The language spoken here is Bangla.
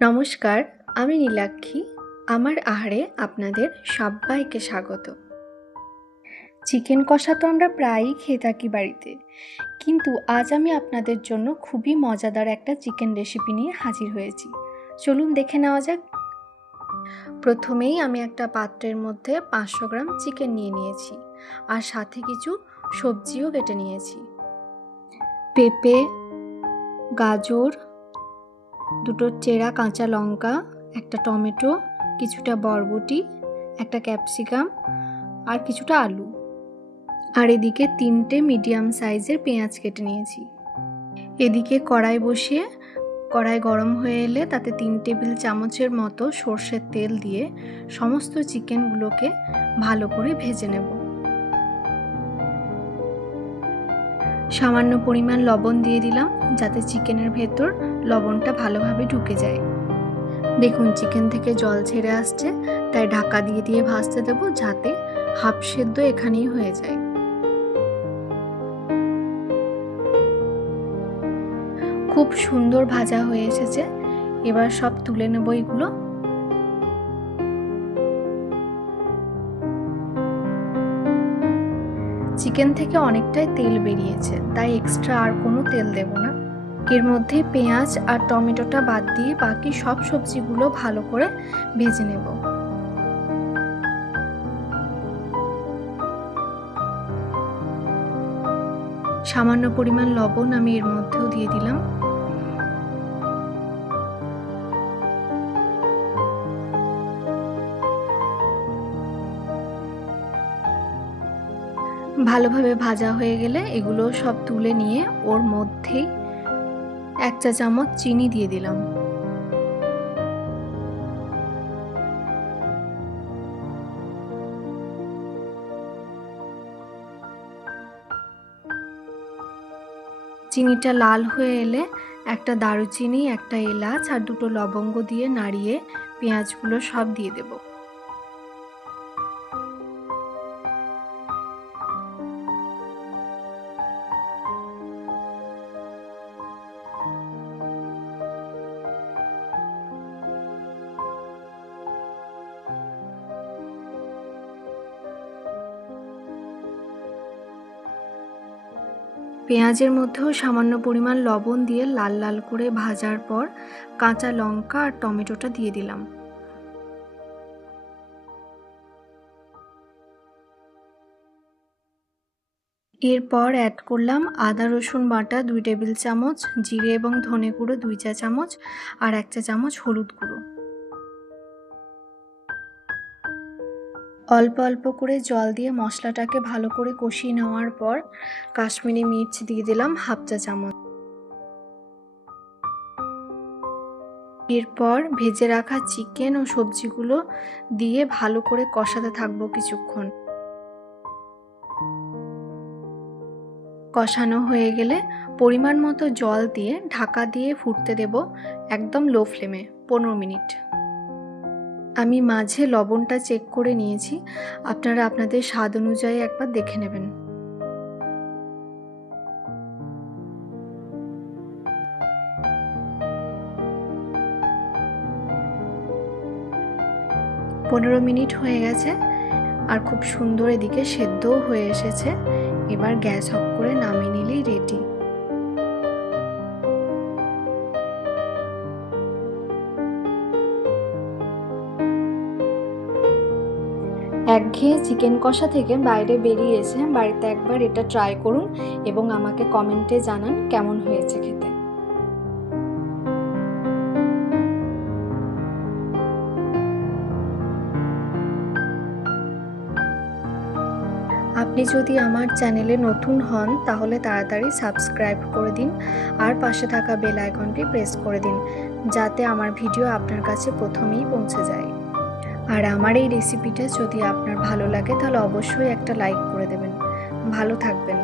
নমস্কার, আমি নীলাক্ষী। আমার আহারে আপনাদের সবাইকে স্বাগত। চিকেন কষা তো আমরা প্রায়ই খেয়ে থাকি বাড়িতে, কিন্তু আজ আমি আপনাদের জন্য খুবই মজাদার একটা চিকেন রেসিপি নিয়ে হাজির হয়েছি। চলুন দেখে নেওয়া যাক। প্রথমেই আমি একটা পাত্রের মধ্যে 500 গ্রাম চিকেন নিয়ে নিয়েছি, আর সাথে কিছু সবজিও কেটে নিয়েছি। পেঁপে, গাজর, দুটো চেরা কাঁচা লঙ্কা, একটা টমেটো, কিছুটা বরবটি, একটা ক্যাপসিকাম আর কিছুটা আলু, আর এদিকে 3টে মিডিয়াম সাইজের পেঁয়াজ কেটে নিয়েছি। এদিকে কড়াই বসিয়ে কড়াই গরম হয়ে এলে তাতে 3 টেবিল চামচের মতো সর্ষের তেল দিয়ে সমস্ত চিকেনগুলোকে ভালো করে ভেজে নেব। সামান্য পরিমাণ লবণ দিয়ে দিলাম, যাতে চিকেনের ভেতর লবণটা ভালোভাবে ঢুকে যায়। দেখুন চিকেন থেকে জল ছেড়ে আসছে, তাই ঢাকা দিয়ে দিয়ে ভাজতে দেবো, যাতে হাফ সেদ্ধ এখানেই হয়ে যায়। খুব সুন্দর ভাজা হয়ে এসেছে, এবার সব তুলে নেব এগুলো। চিকেন থেকে অনেকটাই তেল বেরিয়েছে, তাই এক্সট্রা আর কোনো তেল দেব না। এর মধ্যে পেঁয়াজ আর টমেটোটা বাদ দিয়ে বাকি সব সবজিগুলো ভালো করে ভেজে নেব। সামান্য পরিমাণ লবণ আমি এর মধ্যেও দিয়ে দিলাম। ভালোভাবে ভাজা হয়ে গেলে এগুলো সব তুলে নিয়ে ওর মধ্যেই 1 চা চামচ চিনি দিয়ে দিলাম। চিনিটা লাল হয়ে এলে একটা দারুচিনি, একটা এলাচ আর 2টো লবঙ্গ দিয়ে নাড়িয়ে পেঁয়াজগুলো সব দিয়ে দেব। পেঁয়াজের মধ্যেও সামান্য পরিমাণ লবণ দিয়ে লাল লাল করে ভাজার পর কাঁচা লঙ্কা আর টমেটোটা দিয়ে দিলাম। এরপর অ্যাড করলাম আদা রসুন বাটা 2 টেবিল চামচ, জিরে এবং ধনে গুঁড়ো 2 চা চামচ আর 1 চা চামচ হলুদ গুঁড়ো। অল্প অল্প করে জল দিয়ে মশলাটাকে ভালো করে কষিয়ে নেওয়ার পর কাশ্মীরি মির্চ দিয়ে দিলাম 1/2 চা চামচ। এরপর ভেজে রাখা চিকেন ও সবজিগুলো দিয়ে ভালো করে কষাতে থাকবো কিছুক্ষণ। কষানো হয়ে গেলে পরিমাণ মতো জল দিয়ে ঢাকা দিয়ে ফুটতে দেব, একদম লো ফ্লেমে 15 মিনিট। আমি মাঝে লবণটা চেক করে নিয়েছি, আপনারা আপনাদের স্বাদ অনুযায়ী একবার দেখে নেবেন। পনেরো মিনিট হয়ে গেছে আর খুব সুন্দর এদিকে সেদ্ধও হয়ে এসেছে। এবার গ্যাস অফ করে নামিয়ে নিলেই রেডি। একঘেয়ে চিকেন কষা থেকে বাইরে বেরিয়ে এসে বাড়িতে একবার এটা ট্রাই করুন এবং আমাকে কমেন্টে জানান কেমন হয়েছে খেতে। আপনি যদি আমার চ্যানেলে নতুন হন তাহলে তাড়াতাড়ি সাবস্ক্রাইব করে দিন আর পাশে থাকা বেল আইকনটি প্রেস করে দিন, যাতে আমার ভিডিও আপনার কাছে প্রথমেই পৌঁছে যায়। আর আমার এই রেসিপিটা যদি আপনার ভালো লাগে তাহলে অবশ্যই একটা লাইক করে দেবেন। ভালো থাকবেন।